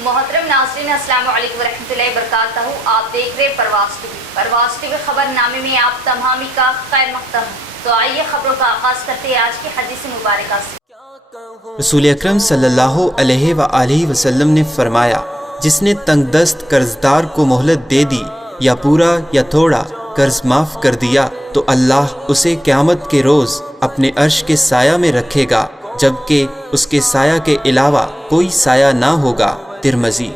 मोहतरम नाज़रीन, अस्सलाम वालेकुम व रहमतुल्लाहि व बरकातहू। आप देख रहे परवाज़ टीवी खबरनामे में आप तमामी का खैर मक़दम है। तो आइए खबरों का आगाज़ करते हैं आज की हदीस मुबारक से। रसूल अकरम सल्लल्लाहु अलैहि वसल्लम ने फरमाया, जिसने तंगदस्त कर्जदार को मोहलत दे दी या पूरा या थोड़ा कर्ज माफ कर दिया तो अल्लाह उसे क़यामत के रोज़ अपने अर्श के साया में रखेगा, जबकि उसके साया के अलावा कोई साया ना होगा। तिरमिज़ी।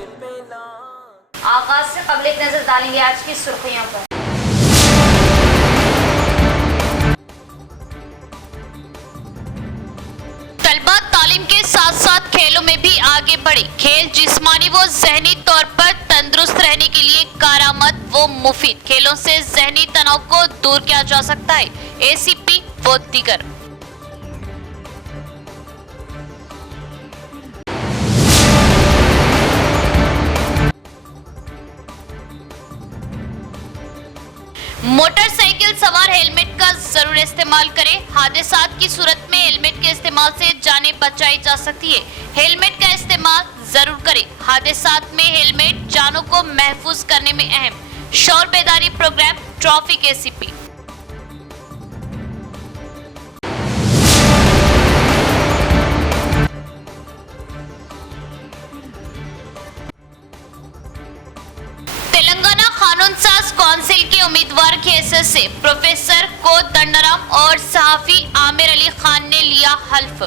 आगाज़ से क़ब्ल एक नज़र डालेंगे आज की सुर्खियों पर। तलबा तालीम के साथ साथ खेलों में भी आगे बढ़े। खेल जिस्मानी व ज़हनी तौर पर तंदुरुस्त रहने के लिए कारआमद व मुफीद। खेलों से ज़हनी तनाव को दूर किया जा सकता है। ACP व दीगर। मोटरसाइकिल सवार हेलमेट का जरूर इस्तेमाल करें। हादसात की सूरत में हेलमेट के इस्तेमाल से जानें बचाई जा सकती है। हेलमेट का इस्तेमाल जरूर करें। हादसात में हेलमेट जानों को महफूज करने में अहम। शौर बेदारी प्रोग्राम ट्रैफिक ACP। तेलंगाना कानून साज काउंसिल के उम्मीदवार की हैसियत से प्रोफेसर को दंडाराम और सहाफी आमिर अली खान ने लिया हल्फ।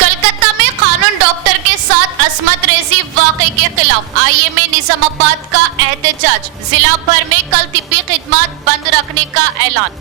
कलकत्ता में कानून डॉक्टर के साथ असमत रेजी वाक़े के खिलाफ IMA निजामाबाद का एहतजाज। जिला भर में कल तिब्बी खिदमत बंद रखने का ऐलान।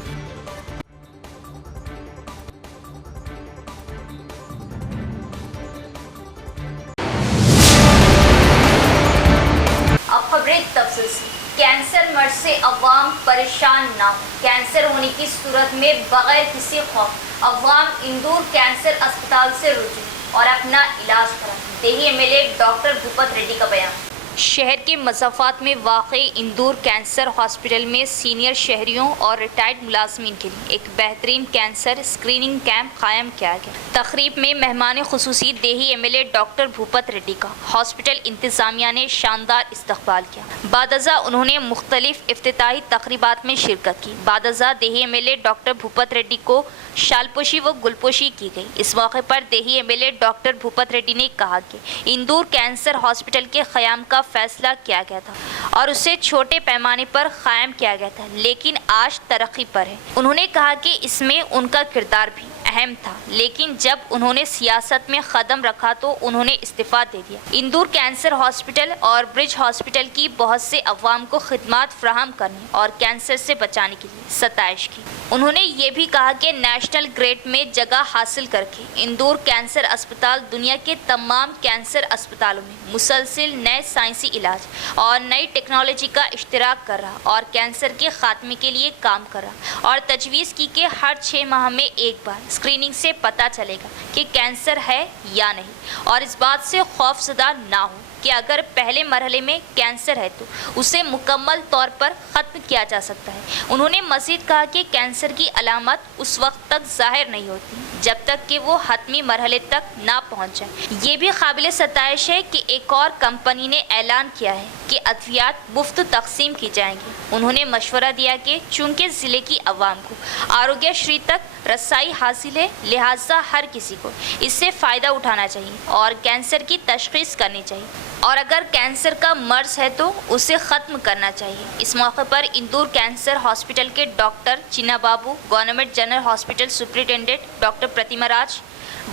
अब खबरें तफसील से। कैंसर मर्ज से अवाम परेशान ना हो। कैंसर होने की सूरत में बगैर किसी खौफ अवाम इंदौर कैंसर अस्पताल से रुजू और अपना इलाज कराएं। देही MLA डॉक्टर भूपत रेड्डी का बयान। शहर के मज़ाफ़ात में वाक़ई इंदौर कैंसर हॉस्पिटल में सीनियर शहरियों और रिटायर्ड मुलाजमीन के लिए एक बेहतरीन कैंसर स्क्रीनिंग कैंप कायम किया गया। तकरीब में मेहमान खुसूसी देही MLA डॉक्टर भूपत रेड्डी का हॉस्पिटल इंतज़ामिया ने शानदार इस्तकबाल किया। बादज़ा उन्होंने मुख्तलिफ इफ्तिताही तक़रीबात में शिरकत की। बादज़ा देही MLA डॉक्टर भूपत रेड्डी को शालपोशी व गुलपोशी की गई। इस मौके पर देही MLA डॉक्टर भूपत रेड्डी ने कहा कि इंदौर कैंसर हॉस्पिटल के क़याम का फैसला किया गया था और उसे छोटे पैमाने पर कायम किया गया था, लेकिन आज तरक्की पर है। उन्होंने कहा कि इसमें उनका किरदार भी अहम था, लेकिन जब उन्होंने सियासत में कदम रखा तो उन्होंने इस्तीफा दे दिया। इंदौर कैंसर हॉस्पिटल और ब्रिज हॉस्पिटल की बहुत से अवाम को खिदमत फराहम करने और कैंसर से बचाने के लिए सताइश की। उन्होंने ये भी कहा कि नेशनल ग्रेड में जगह हासिल करके इंदौर कैंसर अस्पताल दुनिया के तमाम कैंसर अस्पतालों में मुसलसिल नए साइंसी इलाज और नई टेक्नोलॉजी का इश्तराक कर रहा और कैंसर के खात्मे के लिए काम कर रहा और तजवीज़ की कि हर 6 माह में एक बार स्क्रीनिंग से पता चलेगा कि कैंसर है या नहीं और इस बात से खौफजदा ना हो कि अगर पहले मरहले में कैंसर है तो उसे मुकम्मल तौर पर ख़त्म किया जा सकता है। उन्होंने मज़ीद कहा कि कैंसर की अलामत उस वक्त तक ज़ाहिर नहीं होती जब तक कि वो हतमी मरहले तक ना पहुँच जाए। ये भी काबिल सताइश है कि एक और कंपनी ने ऐलान किया है कि अद्वियात मुफ्त तकसीम की जाएंगी। उन्होंने मशवरा दिया कि चूँकि ज़िले की आवाम को आरोग्यश्री तक रसाई हासिल है, लिहाजा हर किसी को इससे फ़ायदा उठाना चाहिए और कैंसर की तशख़ीस करनी चाहिए और अगर कैंसर का मर्ज है तो उसे ख़त्म करना चाहिए। इस मौके पर इंदौर कैंसर हॉस्पिटल के doctor Chinna Babu, government general hospital superintendent doctor Pratima Raj,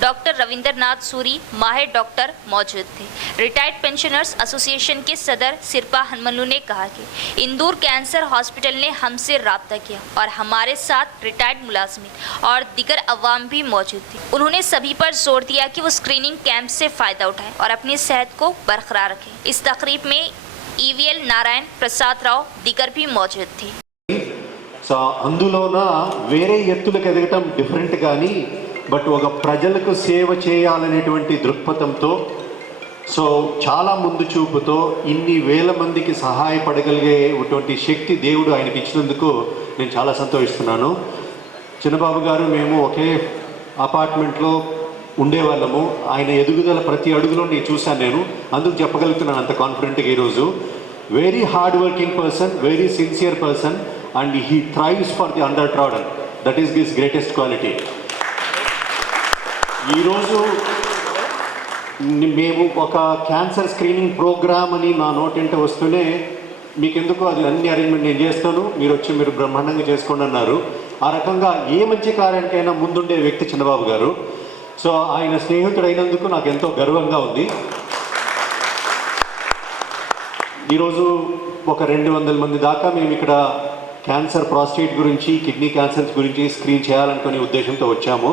doctor Ravindra Nath Suri, माहिर डॉक्टर मौजूद थे। रिटायर्ड पेंशनर्स एसोसिएशन के सदर सिरपा हनमलू ने कहा कि इंदौर कैंसर हॉस्पिटल ने हमसे रब्ता किया और हमारे साथ रिटायर्ड मुलाजमीन और दीगर अवाम भी मौजूद थे। उन्होंने सभी पर जोर दिया कि वो स्क्रीनिंग कैंप से फ़ायदा उठाएं और अपनी सेहत को बरकरार रखें। इस तकरीब में EVL नारायण प्रसाद राव दीगर भी मौजूद थे। సో అందులోన వేరే ఎత్తులకు ఎదగటం డిఫరెంట్ కానీ బట్ ఒక ప్రజలకు సేవ చేయాలనేటువంటి దృక్పథంతో సో చాలా ముందు చూపుతో ఇన్ని వేల మందికి సహాయపడగలిగేటువంటి శక్తి దేవుడు ఆయనకి ఇచ్చినందుకు నేను చాలా సంతోషిస్తున్నాను. చిన్నబాబు గారు మేము ఒకే అపార్ట్మెంట్లో ఉండేవాళ్ళము. ఆయన ఎదుగుదల ప్రతి అడుగులో నేను చూశాను. నేను అందుకు చెప్పగలుగుతున్నాను అంత కాన్ఫిడెంట్గా ఈరోజు. Very hard working person, very sincere person, and he thrives for the under trodden. That is his greatest quality. ఈరోజు మేము ఒక క్యాన్సర్ స్క్రీనింగ్ ప్రోగ్రామ్ అని నా నోటింట వస్తూనే మీకెందుకు అది అన్ని అరేంజ్మెంట్ నేను చేస్తాను, మీరు వచ్చి మీరు బ్రహ్మాండంగా చేసుకోండి అన్నారు. ఆ రకంగా ఏ మంచి కార్యానికైనా ముందుండే వ్యక్తి చంద్రబాబు గారు. సో ఆయన స్నేహితుడైనందుకు నాకు ఎంతో గర్వంగా ఉంది. ఈరోజు ఒక 200 మంది దాకా మేము ఇక్కడ క్యాన్సర్, ప్రాస్టేట్ గురించి, కిడ్నీ క్యాన్సర్స్ గురించి స్క్రీన్ చేయాలనుకునే ఉద్దేశంతో వచ్చాము.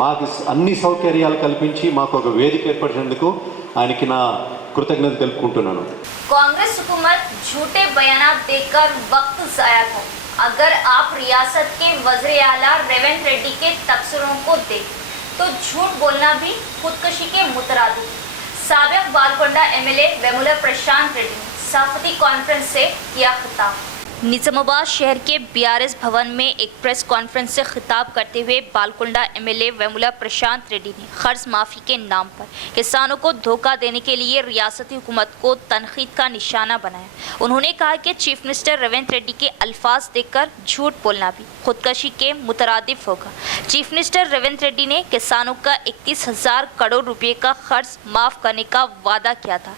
మాకు అన్ని సౌకర్యాలు కల్పించి మాకు ఒక వేదిక ఏర్పడినందుకు ఆయనకి నా కృతజ్ఞత తెలుపుకుంటున్నాను. कांग्रेस हुकूमत झूठे बयानात देकर वक्त जाया कर. अगर आप रियासत के वज़ीर आला रेवंत रेड्डी के तबसरों को देख तो झूठ बोलना भी खुदकशी के मुतरादिफ. साबिक बालकोंडा एमएलए वेमुला प्रशांत रेड्डी ने सहाफती कॉन्फ्रेंस से किया खिताब. निजामाबाद शहर के बीआरएस भवन में एक प्रेस कॉन्फ्रेंस से खिताब करते हुए बालकुंडा एमएलए वेमुला प्रशांत रेड्डी ने कर्ज माफ़ी के नाम पर किसानों को धोखा देने के लिए रियासती हुकूमत को तनकीद का निशाना बनाया. उन्होंने कहा कि चीफ मिनिस्टर रेवंत रेड्डी के अल्फाज देखकर झूठ बोलना भी खुदकशी के मुतरादिफ होगा. चीफ मिनिस्टर रेवंत रेड्डी ने किसानों का 31,000 करोड़ रुपए का कर्ज माफ़ करने का वादा किया था,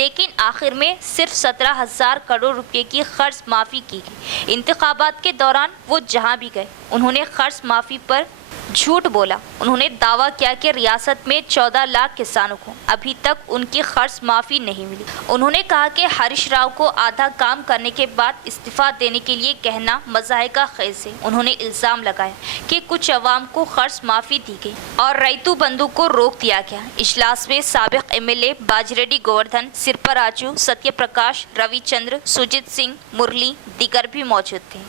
लेकिन आखिर में सिर्फ 17,000 करोड़ रुपए की कर्ज माफ़ी की गई. इंतखाबात के दौरान वो जहां भी गए उन्होंने कर्ज माफ़ी पर झूठ बोला. उन्होंने दावा किया कि रियासत में 14 लाख किसानों को अभी तक उनकी कर्ज माफ़ी नहीं मिली. उन्होंने कहा कि हरीश राव को आधा काम करने के बाद इस्तीफा देने के लिए कहना मज़ाहिका खेज है. उन्होंने इल्ज़ाम लगाया कि कुछ अवाम को कर्ज माफ़ी दी गई और रैतू बंधु को रोक दिया गया. इजलास में साबिक एमएलए बाजिरेड्डी गोवर्धन, सिरपराजू, सत्य प्रकाश, रविचंद्र, सुजीत सिंह, मुरली दिगर भी मौजूद थे.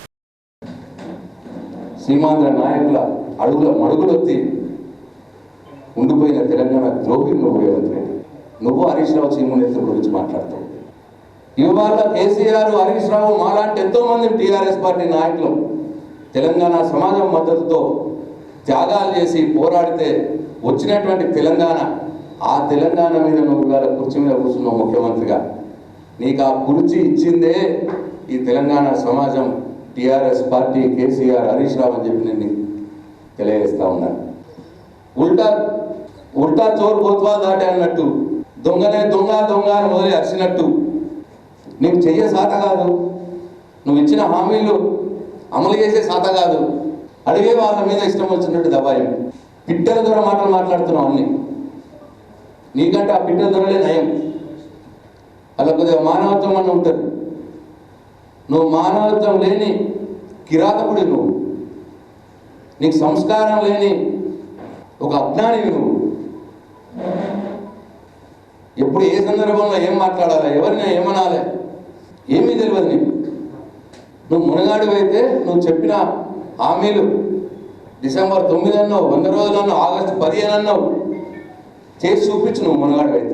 సీమాంధ్ర నాయకుల అడుగుల మడుగులొత్తి ఉండిపోయిన తెలంగాణ ద్రోహి నువ్వు రేవంత్ రెడ్డి. నువ్వు హరీష్ రావు చీమునేత్తుల గురించి మాట్లాడతావు. ఇవాళ కేసీఆర్, హరీష్ రావు మాలాంటి ఎంతో మంది టీఆర్ఎస్ పార్టీ నాయకులు తెలంగాణ సమాజం మద్దతుతో త్యాగాలు చేసి పోరాడితే వచ్చినటువంటి తెలంగాణ, ఆ తెలంగాణ మీద నువ్వు ఇవాళ కుర్చీ మీద కూర్చున్నావు ముఖ్యమంత్రిగా. నీకు ఆ కుర్చీ ఇచ్చిందే ఈ తెలంగాణ సమాజం, టీఆర్ఎస్ పార్టీ, కేసీఆర్, హరీష్ రావు అని చెప్పి నేను తెలియజేస్తా ఉన్నాను. ఉల్టా చోరు కోత్వా దాటే అన్నట్టు, దొంగనే దొంగ దొంగ అని మొదలు అరిచినట్టు నీకు చెయ్యే సాత కాదు, నువ్వు ఇచ్చిన హామీలు అమలు చేసే సాత కాదు, అడిగే వాళ్ళ మీద ఇష్టం వచ్చినట్టు దబాయం, పిట్టల దొర మాటలు మాట్లాడుతున్నావు. అన్ని నీకంటే ఆ పిట్టల దొరలే నయం. అలా కొద్దిగా మానవత్వం అని ఉంటుంది. నువ్వు మానవత్వం లేని కిరాతకుడి, నువ్వు నీకు సంస్కారం లేని ఒక అజ్ఞానివి నువ్వు. ఎప్పుడు ఏ సందర్భంలో ఏం మాట్లాడాలి, ఎవరిని ఏమనాలి ఏమీ తెలియదు నీకు. నువ్వు మునగాడివైతే నువ్వు చెప్పిన హామీలు డిసెంబర్ 9 అన్నావు, 100 రోజులు అన్నావు, ఆగస్టు 15 అన్నావు, చేసి చూపించు నువ్వు మునగాడివైతే.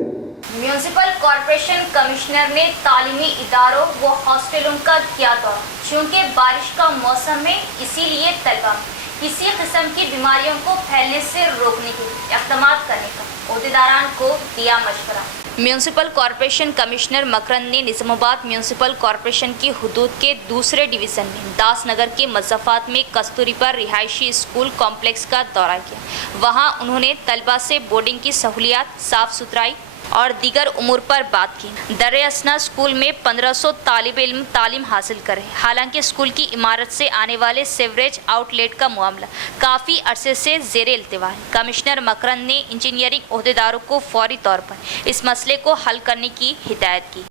म्यूनिसिपल कॉरपोरेशन कमिश्नर ने तालीमी इदारों व हॉस्टलों का किया दौरा. चूँकि बारिश का मौसम है, इसीलिए तलबा किसी किस्म की बीमारियों को फैलने से रोकने के लिए इक़दाम करने का अहदेदारान को दिया मशवरा. म्यूनिसिपल कॉरपोरेशन कमिश्नर मकरंद ने निजामाबाद म्यूनिसिपल कॉरपोरेशन की हुदूद के दूसरे डिवीज़न में दास नगर के मज़फ़ात में कस्तूरीपा रिहायशी स्कूल कॉम्प्लेक्स का दौरा किया. वहाँ उन्होंने तलबा से बोर्डिंग की सहूलियात, साफ़ सुथराई और दीगर उमूर पर बात की. दर असना स्कूल में 1500 तालिब इल्म तालीम हासिल करे. हालांकि स्कूल की इमारत से आने वाले सीवरेज आउटलेट का मामला काफ़ी अरसे से ज़ेरे इल्तिवा है. कमिश्नर मकरंद ने इंजीनियरिंग अहदेदारों को फौरी तौर पर इस मसले को हल करने की हिदायत की.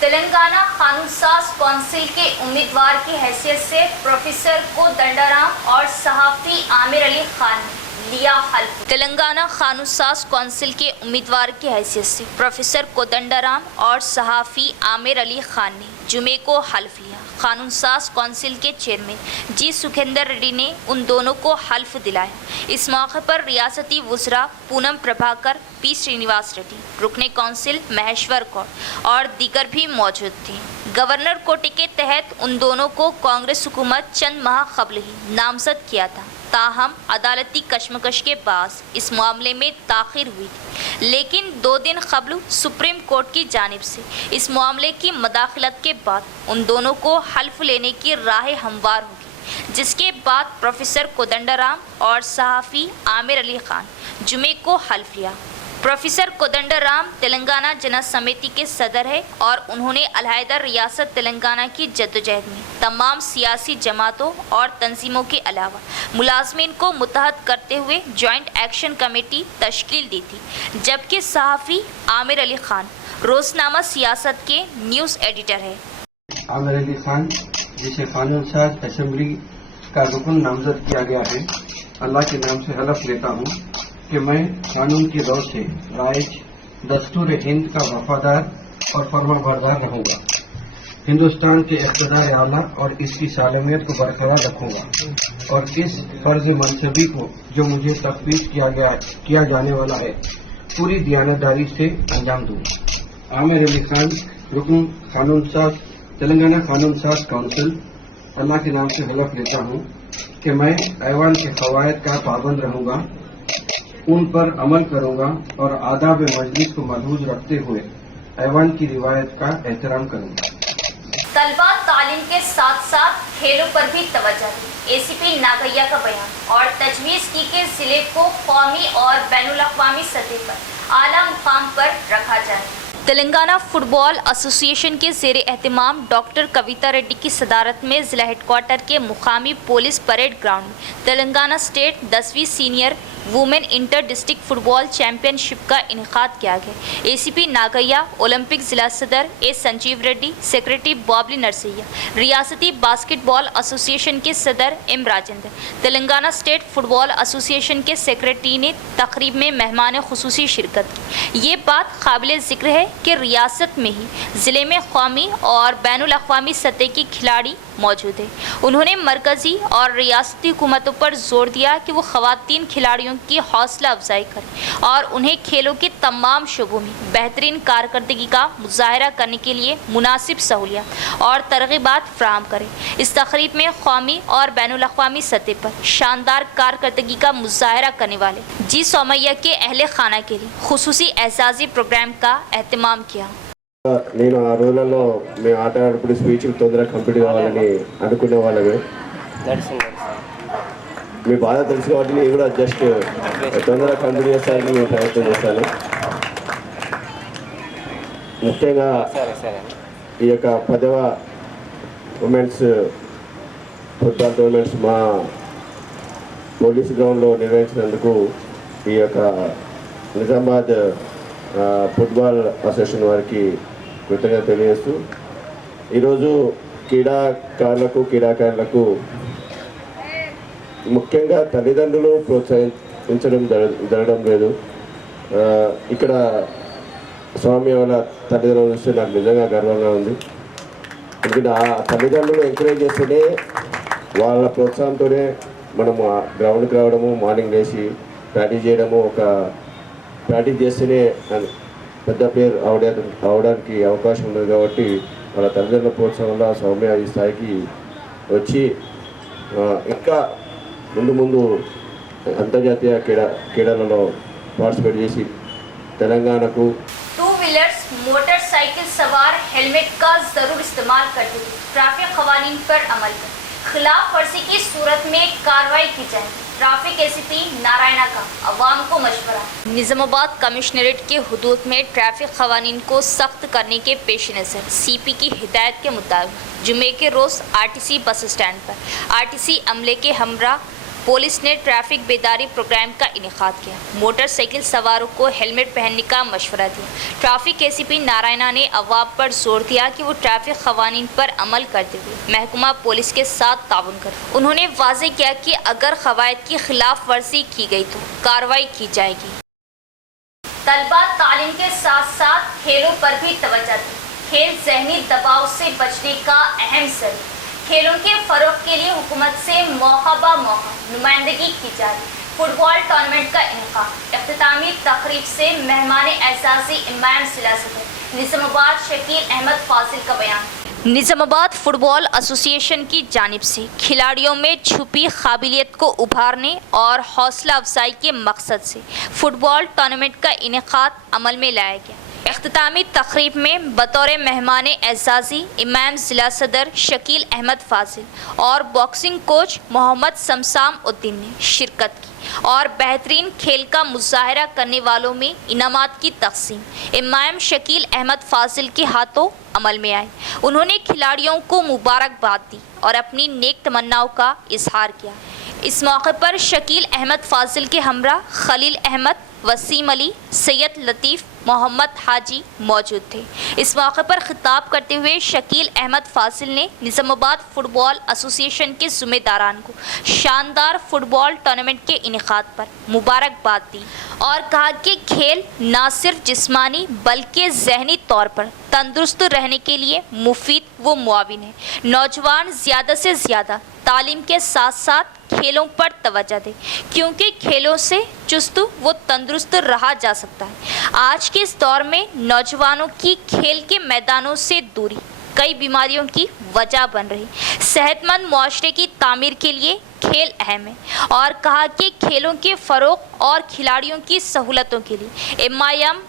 तेलंगाना कानून साज कौंसिल के उम्मीदवार की हैसियत से प्रोफेसर को दंडाराम और सहाफ़ी आमिर अली खान ने लिया हल्फ। तेलंगाना कानून साज कौंसिल के उम्मीदवार की हैसियत से प्रोफेसर कोदंडाराम और सहाफ़ी आमिर अली खान ने जुमे को हल्फ लिया। कानून साज कौंसिल के चेयरमैन जी सुखेंदर रेड्डी ने उन दोनों को हल्फ दिलाया। इस मौके पर रियासती वुज़रा पूनम प्रभाकर, पी श्रीनिवास रेड्डी, रुकने कौंसिल महेश्वर कौर और दीगर भी मौजूद थे। गवर्नर कोटे के तहत उन दोनों को कांग्रेस हुकूमत चंद माह कबल ही नामजद किया था। ताहम अदालती कशमकश के बास इस मामले में ताख़ीर हुई थी, लेकिन 2 दिन कबल सुप्रीम कोर्ट की जानिब से इस मामले की मदाखलत के बाद उन दोनों को हल्फ लेने की राह हमवार होगी, जिसके बाद प्रोफेसर कोदंडाराम और सहाफ़ी आमिर अली खान जुमे को हल्फ लिया। प्रोफेसर कोदंडाराम तेलंगाना जन समिति के सदर है और उन्होंने अलहदा रियासत तेलंगाना की जद्दोजहद में तमाम सियासी जमातों और तंजीमों के अलावा मुलाजमीन को मुत्तहद करते हुए जॉइंट एक्शन कमेटी तश्कील दी थी, जबकि सहाफ़ी आमिर अली खान रोज़नामा सियासत के न्यूज़ एडिटर है। आमिर अली खान, जिसे कानून साज असेंबली का रुकन नामजद किया गया है, अल्लाह के नाम से हलफ लेता हूँ कि मैं कानून की दौर से राइज दस्तूर हिंद का वफादार और फर्माबरदार रहूँगा, हिंदुस्तान के इक़्तिदार आला और इसकी सालमियत को बरकरार रखूँगा और इस फर्ज मनसबी को जो मुझे तफवीज़ किया जाने वाला है पूरी दियानतदारी से अंजाम दूँगा। आमिर अली खान, रुकन कानून साज तेलंगाना कानून साज काउंसिल, अल्लाह के नाम से हलफ लेता हूँ कि मैं ऐवान के क़वायद का पाबंद रहूँगा, उन पर अमल करूँगा और आदाब मजलिस को महफूज रखते हुए ऐवान की रिवायत का एहतराम करूँगा। तलबा तालीम के साथ साथ खेलों पर भी तवज्जो दी। एसीपी नागैया का बयान और तजवीज़ की कि ज़िले को कौमी और बैनुल-अक़वामी सतह पर आला मुकाम पर रखा जाए। तेलंगाना फुटबॉल एसोसिएशन के ज़ेर एहतमाम डॉक्टर कविता रेड्डी की सदारत में ज़िला हेडक्वार्टर के मुकामी पुलिस परेड ग्राउंड में तेलंगाना स्टेट 10वीं senior women inter district football championship का इनेकाद किया गया। एसीपी नागैया, ओलंपिक ज़िला सदर ए संजीव रेड्डी, सेक्रेटरी बॉबली नरसैया, रियासती बास्केटबॉल एसोसिएशन के सदर M Rajendra, Telangana state football association के सेक्रेटरी ने तकरीब में मेहमान खुसूसी शिरकत की। ये बात काबिल ज़िक्र है कि रियासत में ही ज़िले में कौमी और बैनुल-अक़वामी सतह के खिलाड़ी मौजूद है। उन्होंने मरकज़ी और रियासती हुकूमतों पर जोर दिया कि वो ख़वातीन खिलाड़ियों की हौसला अफजाई करें और उन्हें खेलों के तमाम शोबों में बेहतरीन कारकर्दगी का मुजाहरा करने के लिए मुनासिब सहूलियत और तरग़ीबात फ़राहम करें। इस तक़रीब में कौमी और बैनुल-अक़वामी सतह पर शानदार कारकर्दगी का मुजाहरा करने वाले जी सोमैया के अहले खाना के लिए खुसूसी एजाज़ी प्रोग्राम का एहतमाम किया। నేను ఆ రోజులలో మేము ఆట ఆడినప్పుడు స్పీచ్లు తొందరగా కంప్లీట్ కావాలని అనుకునే వాళ్ళమే. మీ బాధ తెలుసు కాబట్టి నేను కూడా జస్ట్ తొందరగా కంప్లీట్ చేస్తానికి నేను ప్రయత్నం చేస్తాను. ముఖ్యంగా ఈ యొక్క 10వ ఉమెన్స్ ఫుట్బాల్ టోర్నమెంట్స్ మా పోలీస్ గ్రౌండ్లో నిర్వహించినందుకు ఈ యొక్క నిజామాబాద్ ఫుట్బాల్ అసోసియేషన్ వారికి కృతజ్ఞత తెలియజేస్తూ ఈరోజు క్రీడాకారులకు ముఖ్యంగా తల్లిదండ్రులు ప్రోత్సహించడం జరగడం లేదు. ఇక్కడ స్వామి వాళ్ళ తల్లిదండ్రులు చూస్తే నాకు నిజంగా గర్వంగా ఉంది. ఎందుకంటే ఆ తల్లిదండ్రులు ఎంకరేజ్ చేస్తేనే వాళ్ళ ప్రోత్సాహంతోనే మనము గ్రౌండ్కి రావడము, మార్నింగ్ లేచి ప్రాక్టీస్ చేయడము, ప్రాక్టీస్ చేస్తేనే పెద్ద ప్లేయర్ అవడానికి అవకాశం ఉంది. కాబట్టి వాళ్ళ తల్లిదండ్రుల ప్రోత్సాహం వల్ల సౌమ్య ఈ స్థాయికి వచ్చి ఇంకా ముందు అంతర్జాతీయ క్రీడలలో పార్టిసిపేట్ చేసి తెలంగాణకు टू व्हीलर्स मोटरसाइकिल सवार हेलमेट का जरूर इस्तेमाल करते थे। ट्रैफिक कवानीन पर अमल कर खिलाफ वर्जी की सूरत में कार्रवाई की जाए। ट्रैफिक एसीपी नारायणा का अवाम को मशवरा। निज़ामाबाद कमिश्नरेट के हुदूद में ट्रैफिक कवानीन को सख्त करने के पेश नज़र सीपी की हिदायत के मुताबिक जुमे के रोज़ आरटीसी बस स्टैंड पर आरटीसी अमले के हमरा पुलिस ने ट्रैफिक बेदारी प्रोग्राम का इनेकाद किया। मोटरसाइकिल सवारों को हेलमेट पहनने का मशवरा दिया। ट्रैफिक एसीपी नारायणा ने अवाम पर जोर दिया कि वो ट्रैफिक कवानीन पर अमल करते हुए महकमा पुलिस के साथ ताउन करें। उन्होंने वाज़ेह किया कि अगर क़वायद की खिलाफ वर्जी की गई तो कार्रवाई की जाएगी। तलबा तालीम के साथ साथ खेलों पर भी तवज्जो दें। खेल ज़हनी दबाव से बचने का अहम जरिया। खेलों के फ़रोग़ के लिए हुकूमत से मौका बा मौका नुमाइंदगी की जा रही। फुटबॉल टूर्नामेंट का इनेकाद। इख्तितामी तकरीब से मेहमान एजाज़ी इमाम ज़िला सदर निज़ामाबाद शकील अहमद फाजिल का बयान। निज़ामाबाद फुटबॉल एसोसिएशन की जानिब से खिलाड़ियों में छुपी काबिलियत को उभारने और हौसला अफजाई के मकसद से फुटबॉल टूर्नामेंट का इनेकाद अमल में लाया गया। इख्तितामी तकरीब में बतौर मेहमान एजाज़ी इमाम ज़िला सदर शकील अहमद फाजिल और बॉक्सिंग कोच मोहम्मद समसाम उद्दीन ने शिरकत की और बेहतरीन खेल का मुजाहरा करने वालों में इनामात की तकसीम इमाम शकील अहमद फाजिल के हाथों अमल में आई। उन्होंने खिलाड़ियों को मुबारकबाद दी और अपनी नेक तमन्नाओं का इजहार किया। इस मौके पर शकील अहमद फाजिल के हमरा खलील अहमद, वसीम अली, सैयद लतीफ़, मोहम्मद हाजी मौजूद थे। इस मौके पर खिताब करते हुए शकील अहमद फाजिल ने निज़ामाबाद फुटबॉल एसोसिएशन के ज़िम्मेदारान को शानदार फुटबॉल टूर्नामेंट के इनेकाद पर मुबारकबाद दी और कहा कि खेल न सिर्फ जिस्मानी बल्कि ज़हनी तौर पर तंदुरुस्त रहने के लिए मुफीद व मुआविन है। नौजवान ज़्यादा से ज़्यादा तालीम के साथ साथ खेलों पर तवज्जो दें, क्योंकि खेलों से चुस्त व तंदुरुस्त रहा जा सकता है। आज के इस दौर में नौजवानों की खेल के मैदानों से दूरी कई बीमारियों की वजह बन रही। सेहतमंद मुआशरे की तामीर के लिए खेल अहम है और कहा कि खेलों के फ़रोग़ और खिलाड़ियों की सहूलतों के लिए एम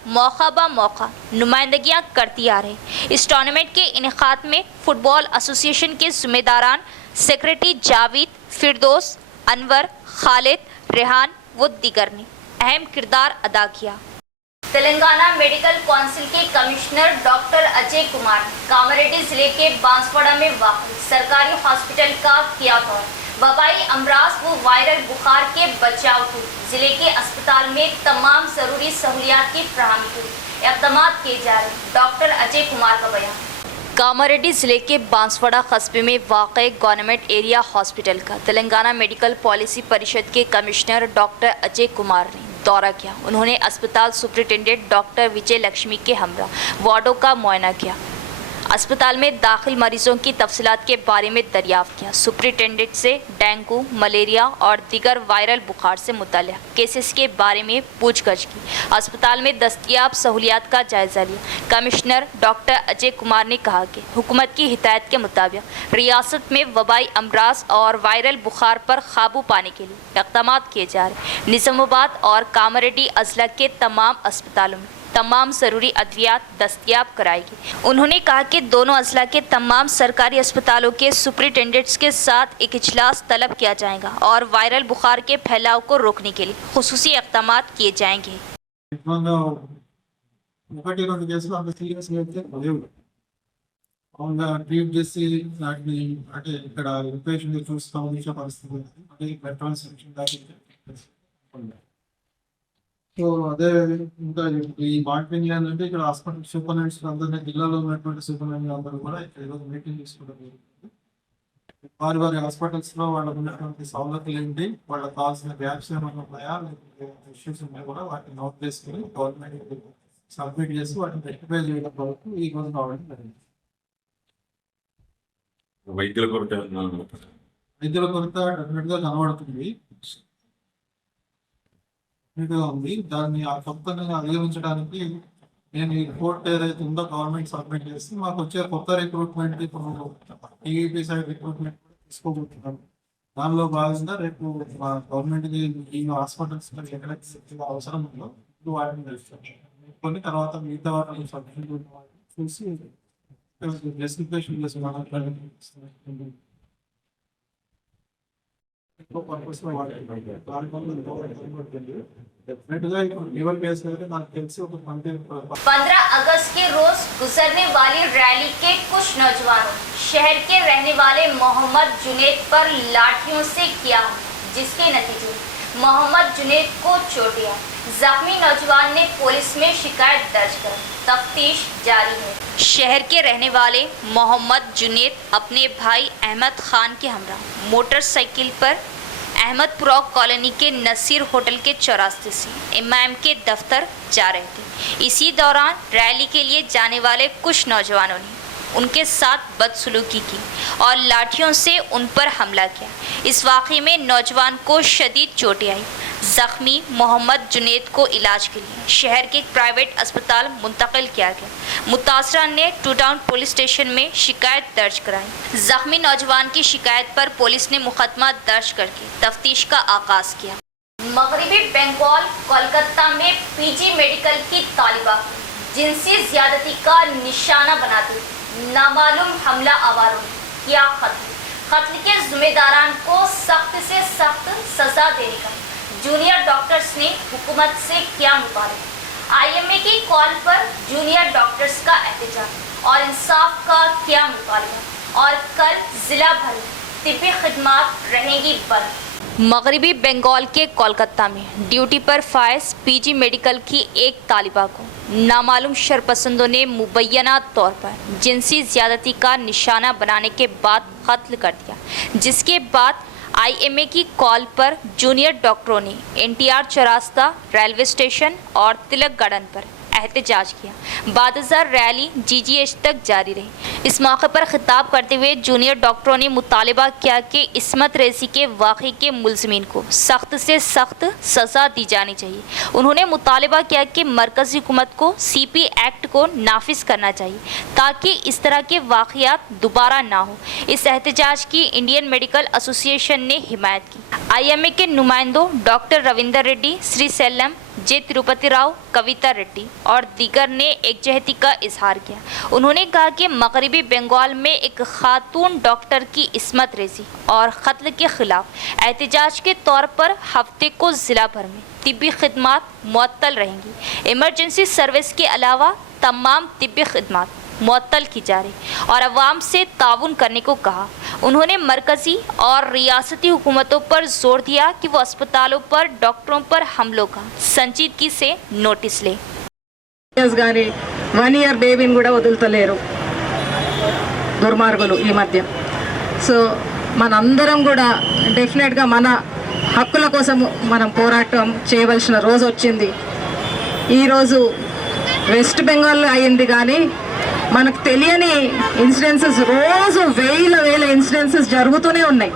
मौका बा मौका नुमाइंदगियाँ करती आ रही। इस टूर्नामेंट के इनेकाद में फ़ुटबॉल एसोसिएशन के ज़िम्मेदारान सेक्रेटरी जावेद, फिरदौस, अनवर, खालिद, रेहान व दीगर ने अहम किरदार अदा किया। तेलंगाना मेडिकल काउंसिल के कमिश्नर डॉक्टर अजय कुमार ने कामारेड्डी जिले के बांसवाड़ा में वाक़ सरकारी हॉस्पिटल का किया दौरा। वबाई अमराज व वायरल बुखार के बचाव के जिले के अस्पताल में तमाम ज़रूरी सहूलियात की फराहमी के लिए इक़दाम किए जा रहे। डॉक्टर अजय कुमार का बयान। कामारेड्डी ज़िले के बांसवाड़ा कस्बे में वाक़ गवर्नमेंट एरिया हॉस्पिटल का तेलंगाना मेडिकल पॉलिसी परिषद के कमिश्नर डॉक्टर अजय कुमार ने दौरा किया। उन्होंने अस्पताल सुपरिटेंडेंट डॉक्टर विजय लक्ष्मी के हमरा वार्डों का मुआयना किया। अस्पताल में दाखिल मरीजों की तफसीलात के बारे में दरियाफ्त किया। सुपरिटेंडेंट से डेंगू, मलेरिया और दीगर वायरल बुखार से मुतल्लिक़ केसेस के बारे में पूछगछ की। अस्पताल में दस्तयाब सहूलियात का जायज़ा लिया। कमिश्नर डॉक्टर अजय कुमार ने कहा कि हुकूमत की हिदायत के मुताबिक रियासत में वबाई अमराज और वायरल बुखार पर काबू पाने के लिए इक़दाम किए जा रहे। निज़ामाबाद और कामारेड्डी अजला के तमाम अस्पतालों में तमाम ज़रूरी अद्वियात दस्तयाब कराएगी। उन्होंने कहा कि दोनों अजला के तमाम सरकारी अस्पतालों के सुपरिटेंडेंट्स के साथ एक इजलास तलब किया जाएगा और वायरल बुखार के फैलाव को रोकने के लिए खुसूसी इक़दाम किए जाएंगे। ట్రీట్ చేసి వాటిని అంటే ఇక్కడ పేషెంట్ చూస్తూ ఉండే పరిస్థితి అంటే మెట్రాన్స్ సో అదే ఇంకా ఈ మార్కెటింగ్ ఏంటంటే ఇక్కడ హాస్పిటల్ సూపరింటెండెంట్స్ అందరినీ జిల్లాలో ఉన్నటువంటి సూపరింటెండెంట్ అందరూ కూడా ఇక్కడ ఈరోజు మీటింగ్ తీసుకోవడం జరుగుతుంది. వారి వారి హాస్పిటల్స్లో వాళ్ళకు ఉన్నటువంటి సౌలతులు ఏంటి, వాళ్ళకి కావాల్సిన గ్యాప్స్ ఏమైనా ఉన్నాయా, లేకపోతే ఇష్యూస్ ఉన్నాయా కూడా వాటిని నోట్ చేసుకుని గవర్నమెంట్ సబ్మిట్ చేసి వాటిని రెక్టిఫై చేయడం వరకు ఈ రోజు రావడం జరిగింది. వైద్యుల కొరత డెఫినెట్ గా కనబడుతుంది, ఉంది. దాన్ని ఆ కొత్తని అధిగమించడానికి నేను ఈ రిపోర్ట్ ఏదైతే ఉందో గవర్నమెంట్ సబ్మిట్ చేసి మాకు వచ్చే కొత్త రిక్రూట్మెంట్ ఇప్పుడు టీవీపీ సైడ్ రిక్రూట్మెంట్ తీసుకోబోతున్నాను. దానిలో భాగంగా రేపు మా గవర్నమెంట్కి ఈ హాస్పిటల్స్ ఎక్కడ అవసరం ఉందో ఇప్పుడు వాటిని తెలుసుకొని తర్వాత మిగతా వాటిని సబ్మిట్ చూసి జస్టిఫికేషన్ చేసి डेफिनेटली लीवर केस है నాకు తెలిసి ఒక 15 अगस्त के रोज गुजरने वाली रैली के कुछ नौजवानों शहर के रहने वाले मोहम्मद जुनेद पर लाठियों से किया जिसके नतीजे में मोहम्मद जुनेद को चोटें आई। जख्मी नौजवान ने पुलिस में शिकायत दर्ज कर तफ्तीश जारी है। शहर के रहने वाले मोहम्मद जुनेद अपने भाई अहमद खान के हमरा मोटरसाइकिल पर अहमदपुरा कॉलोनी के नसीर होटल के चौरास्ते से इमाम के दफ्तर जा रहे थे। इसी दौरान रैली के लिए जाने वाले कुछ नौजवानों ने उनके साथ बदसलूकी की और लाठियों से उन पर हमला किया। इस वाक़े में नौजवान को शदीद चोटें आई। जख्मी मोहम्मद जुनेद को इलाज के लिए शहर के एक प्राइवेट अस्पताल मुंतकिल किया गया। मुतासरा ने टू टाउन पुलिस स्टेशन में शिकायत दर्ज कराई। जख्मी नौजवान की शिकायत पर पुलिस ने मुकदमा दर्ज करके तफ्तीश का आगाज किया। मगरबी बंगाल कोलकाता में पीजी मेडिकल की तालिबा जिनसी ज्यादती का निशाना बनाते नामालूम हमला आवारों ने किया कत्ल के जिम्मेदारान को सख्त से सख्त सजा देने का जूनियर डॉक्टर्स ने हुकूमत से किया मुतालबा। आईएमए की कॉल पर जूनियर डॉक्टर्स का एहतजाज और इंसाफ का किया मुतालबा और कल जिला भर में तिब्बी खिदमात रहेंगी बंद। मगरबी बंगाल के कोलकाता में ड्यूटी पर फायज पीजी मेडिकल की एक तालिबा को नामालूम शरपसंदों ने मुबैना तौर पर जिनसी ज्यादती का निशाना बनाने के बाद कत्ल कर दिया, जिसके बाद आईएमए की कॉल पर जूनियर डॉक्टरों ने एनटीआर चौरास्ता रेलवे स्टेशन और तिलक गार्डन पर एहतजाज किया। बादशाह रैली जीजीएच तक जारी रही। इस मौके पर खिताब करते हुए जूनियर डॉक्टरों ने मुतालबा किया कि इस्मत रेजी के वाक़े के मुलज़िमीन को सख्त से सख्त सज़ा दी जानी चाहिए। उन्होंने मुतालबा किया कि मरकज़ी हुकूमत को सीपी एक्ट को नाफिज करना चाहिए ताकि इस तरह के वाक़यात दोबारा ना हो। इस एहतजाज की इंडियन मेडिकल एसोसिएशन ने हिमायत की। आईएमए के नुमाइंदों डॉक्टर रविंदर रेड्डी, श्री सेल्लम, जे तिरुपति राव, कविता रेड्डी और दीगर ने एकजहती का इजहार किया। उन्होंने कहा कि मगरबी बंगाल में एक खातून डॉक्टर की इस्मत रेजी और कत्ल के खिलाफ एहतजाज के तौर पर हफ्ते को ज़िला भर में तिब्बी खिदमात मुअत्तल रहेंगी। इमरजेंसी सर्विस के अलावा तमाम तिब्बी खिदमात मुअत्तल की जा रही और अवाम से ताउन करने को कहा। उन्होंने मरकज़ी और रियासती हुकूमतों पर जोर दिया कि वो अस्पतालों पर डॉक्टरों पर हमलों का संजीदगी से नोटिस ले। గాని 1 ఇయర్ బేబీని కూడా వదులుతలేరు దుర్మార్గులు ఈ మధ్య. సో మనందరం కూడా డెఫినెట్గా మన హక్కుల కోసం మనం పోరాటం చేయవలసిన రోజు వచ్చింది. ఈరోజు వెస్ట్ బెంగాల్లో అయ్యింది కానీ మనకు తెలియని ఇన్సిడెన్సెస్ రోజు వేల ఇన్సిడెన్సెస్ జరుగుతూనే ఉన్నాయి.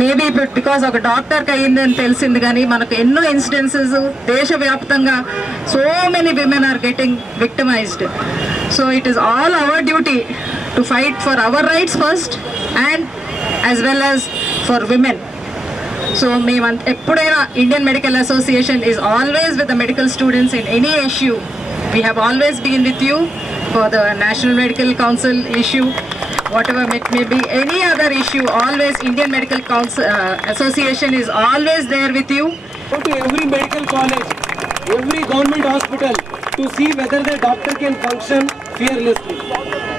మేబీ బికాజ్ ఒక డాక్టర్కి అయ్యిందని తెలిసింది కానీ మనకు ఎన్నో ఇన్సిడెన్సెస్ దేశవ్యాప్తంగా so many women are getting victimized. So it is all our duty to fight for our rights first and as well as for women. So మేము ఎప్పుడైనా Indian medical association is always with the medical students in any issue. We have always been with you for the National Medical Council issue, whatever it may be, any other issue, always Indian Medical Council Association is always there with you. Go to every medical college, every government hospital to see whether the doctor can function fearlessly.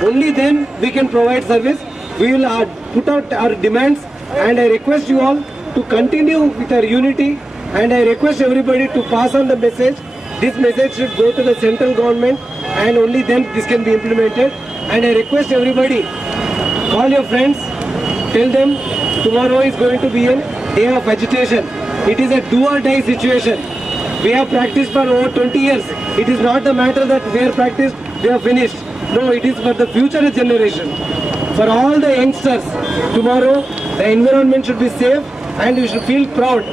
Only then we can provide service. We will put out our demands, and I request you all to continue with our unity, and I request everybody to pass on the message. This message should go to the central government, and only then this can be implemented. And I request everybody, call your friends, tell them tomorrow is going to be a day of agitation. It is a do or die situation. We have practiced for over 20 years. It is not the matter that we are practiced, we are finished. No, it is for the future generation. For all the youngsters, tomorrow the environment should be safe and we should feel proud.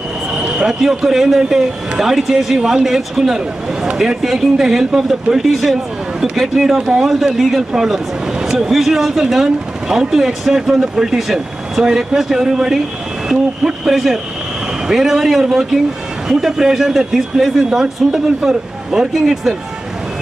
ప్రతి ఒక్కరు ఏంటంటే దాడి చేసి వాళ్ళు నేర్చుకున్నారు. They are taking the help of the politicians to get rid of all the legal problems. So we should also learn how to extract from the politician. So I request everybody to put pressure wherever you are working. Put a pressure that this place is not suitable for working itself.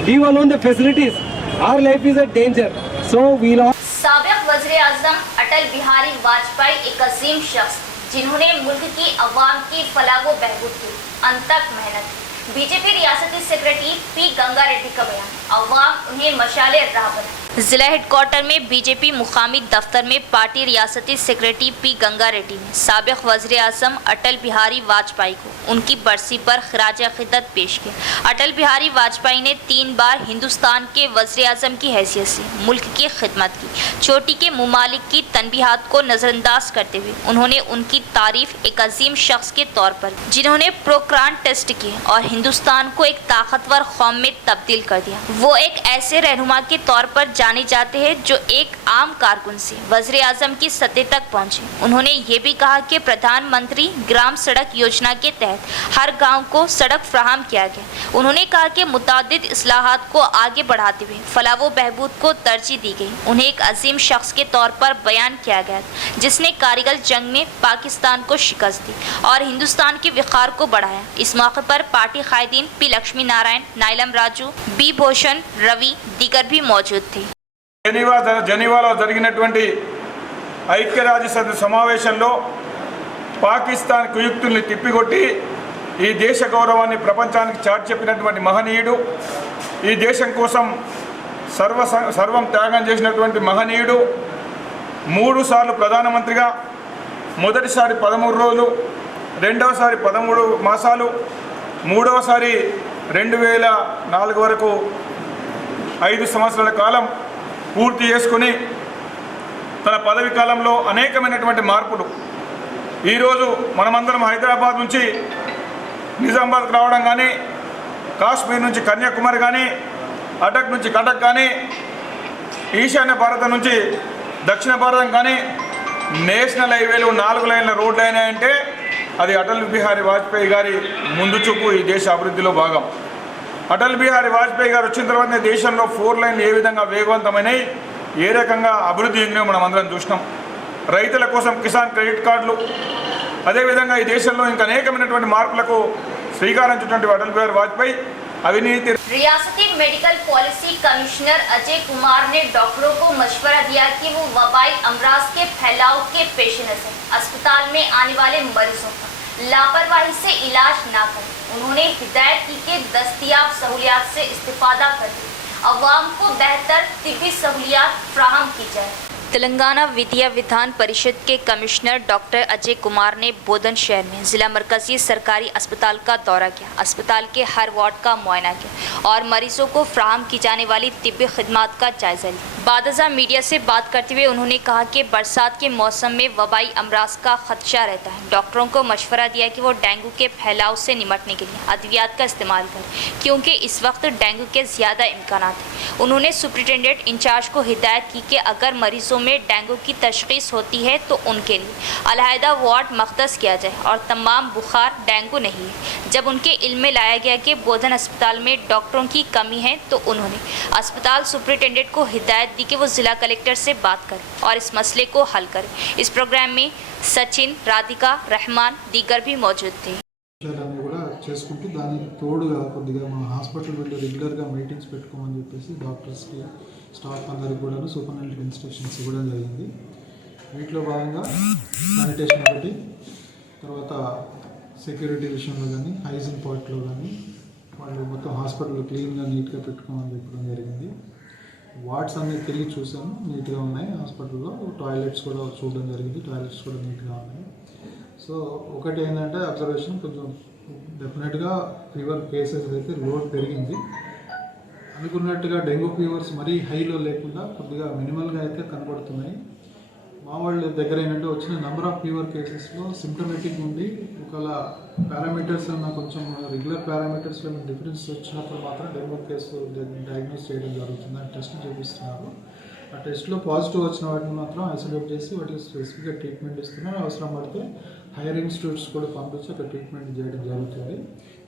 Give alone the facilities. Our life is a danger. So we'll साबिक वज़ीर आज़म अटल बिहारी वाजपेयी एक अजीम शख्स जिन्होंने मुल्क की अवाम की फलाह व बहबूद की अनथक मेहनत. बीजेपी रियासती सेक्रेटरी पी गंगा रेड्डी का बयान, अवाम उन्हें मशाले राह बनाए. जिला हेडक्वार्टर में बीजेपी मुकामी दफ्तर में पार्टी रियासती सेक्रेटरी पी गंगा रेड्डी ने साबिक वज़ीर आज़म अटल बिहारी वाजपेयी को उनकी बरसी पर खिराज अक़ीदत पेश किया। अटल बिहारी वाजपेयी ने 3 बार हिंदुस्तान के वज़ीर आज़म की हैसियत से मुल्क की खिदमत की। चोटी के मुमालिक की तनबीहात को नज़रअंदाज करते हुए उन्होंने उनकी तारीफ एक अजीम शख्स के तौर पर जिन्होंने प्रोक्रान टेस्ट किए और हिंदुस्तान को एक ताकतवर कौम में तब्दील कर दिया। वो एक ऐसे रहनुमा के तौर पर जाने जाते हैं जो एक आम कारकुन से वज़ीर आज़म की सतह तक पहुंचे। उन्होंने ये भी कहा कि प्रधानमंत्री ग्राम सड़क योजना के तहत हर गांव को सड़क फराहम किया गया। उन्होंने कहा कि मुतअद्दिद इस्लाहात को आगे बढ़ाते हुए फलाह व बहबूद को तरजीह दी गई। उन्हें एक अजीम शख्स के तौर पर बयान किया गया जिसने कारगिल जंग में पाकिस्तान को शिकस्त दी और हिंदुस्तान के विकार को बढ़ाया। इस मौके पर पार्टी कायदीन पी लक्ष्मी नारायण, नाइलम राजू, बी भूषण, रवि दीगर भी मौजूद थे। జనీవాలో జరిగినటువంటి ఐక్యరాజ్య సమితి సమావేశంలో పాకిస్తాన్ కుయుక్తుల్ని తిప్పికొట్టి ఈ దేశ గౌరవాన్ని ప్రపంచానికి చాటి చెప్పినటువంటి మహనీయుడు, ఈ దేశం కోసం సర్వం త్యాగం చేసినటువంటి మహనీయుడు, 3 సార్లు ప్రధానమంత్రిగా, మొదటిసారి 13 రోజులు, రెండవసారి 13 మాసాలు, మూడవసారి 2004 వరకు 5 సంవత్సరాల కాలం పూర్తి చేసుకుని తన పదవి కాలంలో అనేకమైనటువంటి మార్పులు ఈరోజు మనమందరం హైదరాబాద్ నుంచి నిజామాబాద్కు రావడం కానీ, కాశ్మీర్ నుంచి కన్యాకుమారి కానీ, అటక్ నుంచి కటక్ కానీ, ఈశాన్య భారతం నుంచి దక్షిణ భారతం కానీ నేషనల్ హైవేలు 4 లైన్ల రోడ్లు అయినాయంటే అది అటల్ బిహారీ వాజ్పేయి గారి ముందు చూపు ఈ దేశ అభివృద్ధిలో భాగం. అటల్ బిహారీ వాజ్పేయి గారు వచ్చిన తర్వాతనే దేశంలో 4 లైన్లు ఏ విధంగా వేగవంతమైనవి, ఏ రకంగా అభివృద్ధి చెందినో మనం అందరం చూసినాం. రైతుల కోసం కిసాన్ క్రెడిట్ కార్డులు, అదేవిధంగా ఈ దేశంలో ఇంకా అనేకమైనటువంటి మార్పులకు శ్రీకారం చుట్టినటువంటి అటల్ బిహారీ వాజ్పేయి अविनीति। रियासती medical policy commissioner Ajay Kumar ने डॉक्टरों को मशवरा दिया कि वो वबाई अमराज के फैलाव के पेश नज़र अस्पताल में आने वाले मरीजों का लापरवाही से इलाज ना करें। उन्होंने हिदायत की कि दस्तयाब सहूलियात से इस्तिफादा करके अवाम को बेहतर तिब्बी सहूलियात फ्राहम की जाए। तेलंगाना विधिया विधान परिषद के कमिश्नर डॉक्टर अजय कुमार ने बोधन शहर में जिला मरकजी सरकारी अस्पताल का दौरा किया। अस्पताल के हर वार्ड का मुआयना किया और मरीजों को फ्राहम की जाने वाली तिब्बी खिदमात का जायजा लिया। बादजा मीडिया से बात करते हुए उन्होंने कहा कि बरसात के मौसम में वबाई अमराज का खदशा रहता है। डॉक्टरों को मशवरा दिया कि वो डेंगू के फैलाव से निमटने के लिए अद्वियात का इस्तेमाल करें क्योंकि इस वक्त डेंगू के ज़्यादा इम्कान हैं। उन्होंने सुप्रिटेंडेंट इंचार्ज को हिदायत की कि अगर मरीजों में डेंगू की तशखीस होती है तो उनके लिए अलहदा वार्ड मख्तस किया जाए और तमाम बुखार डेंगू नहीं है। जब उनके इल्म में लाया गया कि बोधन अस्पताल में डॉक्टरों की कमी है तो उन्होंने अस्पताल सुप्रिटेंडेंट को हिदायत दी कि वो ज़िला कलेक्टर से बात करें और इस मसले को हल करें। इस प्रोग्राम में सचिन, राधिका, रहमान दीगर भी मौजूद थे। చేసుకుంటూ దానికి తోడుగా కొద్దిగా మన హాస్పిటల్లో రెగ్యులర్గా మీటింగ్స్ పెట్టుకోమని చెప్పేసి డాక్టర్స్కి, స్టాఫ్ అందరికి కూడా సూపరింటెండెంట్ ఇన్స్ట్రక్షన్స్ ఇవ్వడం జరిగింది. వీటిలో భాగంగా శానిటేషన్ ఒకటి, తర్వాత సెక్యూరిటీ విషయంలో కానీ, హైజీన్ పార్ట్లో కానీ వాళ్ళు మొత్తం హాస్పిటల్లో క్లీన్గా నీట్గా పెట్టుకోమని చెప్పడం జరిగింది. వార్డ్స్ అన్నీ తిరిగి చూసాము, నీట్గా ఉన్నాయి. హాస్పిటల్లో టాయిలెట్స్ కూడా చూడడం జరిగింది, టాయిలెట్స్ కూడా నీట్గా ఉన్నాయి. సో ఒకటి ఏంటంటే అబ్జర్వేషన్, కొంచెం డెఫినెట్గా ఫీవర్ కేసెస్ అయితే లోడ్ పెరిగింది. అనుకున్నట్టుగా డెంగ్యూ ఫీవర్స్ మరీ హైలో లేకుండా కొద్దిగా మినిమల్గా అయితే కనబడుతున్నాయి. మా వాళ్ళ దగ్గర ఏంటంటే వచ్చిన నెంబర్ ఆఫ్ ఫీవర్ కేసెస్లో సిమ్టమేటిక్ ఉండి ఒకవేళ పారామీటర్స్ అన్న కొంచెం రెగ్యులర్ పారామీటర్స్లో డిఫరెన్స్ వచ్చినప్పుడు మాత్రం డెంగ్యూ కేసు డయాగ్నోస్ చేయడం జరుగుతుంది. ఆ టెస్ట్ చేపిస్తున్నారు. ఆ టెస్ట్లో పాజిటివ్ వచ్చిన వాటిని మాత్రం ఐసోలేట్ చేసి వాటికి స్పెసిఫిక్గా ట్రీట్మెంట్ ఇస్తున్నారు. అవసరం పడితే హైయర్ ఇన్స్టిట్యూట్స్ కూడా పంపించి అక్కడ ట్రీట్మెంట్ చేయడం జరుగుతుంది.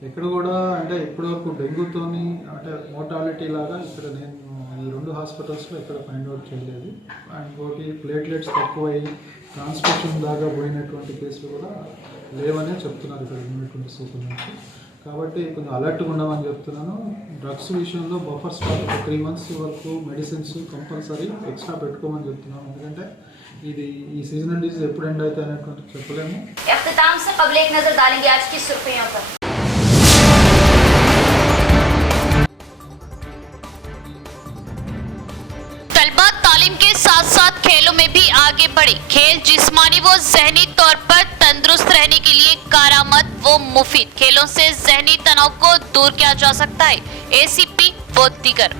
ఎక్కడ కూడా అంటే ఇప్పటివరకు డెంగ్యూతోని అంటే మోర్టాలిటీ లాగా ఇక్కడ నేను ఈ 2 హాస్పిటల్స్లో ఎక్కడ ఫైండ్ అవుట్ చేయలేదు. అండ్ ఇంకోటి ప్లేట్లెట్స్ తక్కువై ట్రాన్స్మిషన్ దాకా పోయినటువంటి కేసులు కూడా లేవనే చెప్తున్నారు ఇక్కడ ఉన్నటువంటి సూపర్ నుంచి. కాబట్టి కొంచెం అలర్ట్గా ఉండమని చెప్తున్నాను. డ్రగ్స్ విషయంలో బఫర్ స్టాక్ 3 months వరకు మెడిసిన్స్ కంపల్సరీ ఎక్స్ట్రా పెట్టుకోమని చెప్తున్నాను. ఎందుకంటే ఇది ఈ సీజనల్ డిసీజ్ ఎప్పుడు ఎండ్ అవుతాయి అనేటువంటి చెప్పలేము. इख्तिताम से कबल एक नजर डालेंगे आज की सुर्खियों पर। भी आगे बढ़े। खेल जिस्मानी व जहनी तौर पर तंदुरुस्त रहने के लिए कारामद व मुफीद। खेलों से जहनी तनाव को दूर किया जा सकता है। ACP व दीगर।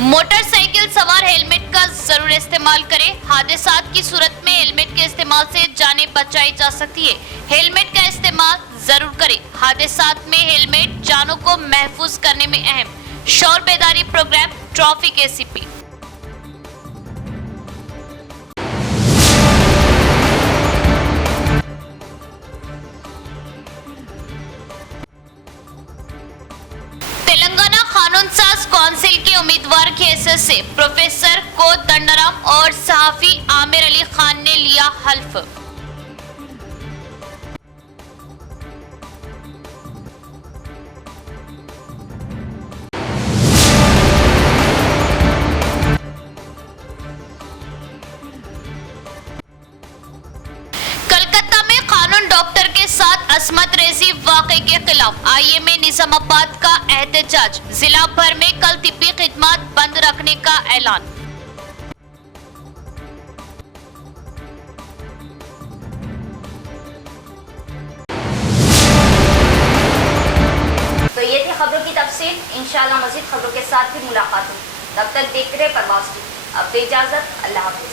मोटरसाइकिल सवार हेलमेट का जरूर इस्तेमाल करें। हादसात की सूरत में हेलमेट के इस्तेमाल से जानें बचाई जा सकती है। हेलमेट का इस्तेमाल जरूर करें। हादसात में हेलमेट जानों को महफूज करने में अहम। शौर बेदारी प्रोग्राम ट्रैफिक ACP। तेलंगाना कानून साज काउंसिल के उम्मीदवार की हैसियत से प्रोफेसर कोदंडराम और सहाफी आमिर अली खान ने लिया हल्फ। कलकत्ता में कानून डॉक्टर के साथ असमत रेजी वाक़े के खिलाफ IMA निजामाबाद का एहतजाज। जिला भर में कल तिब्बी खिदमत बंद रखने का ऐलान। तो ये थी खबरों की तफसील। इंशाल्लाह मज़ीद खबरों के साथ भी मुलाकात होगी। तब तक देखते रहे परवाज़ टीवी। अब दे इजाज़त। अल्लाह हाफ़िज़।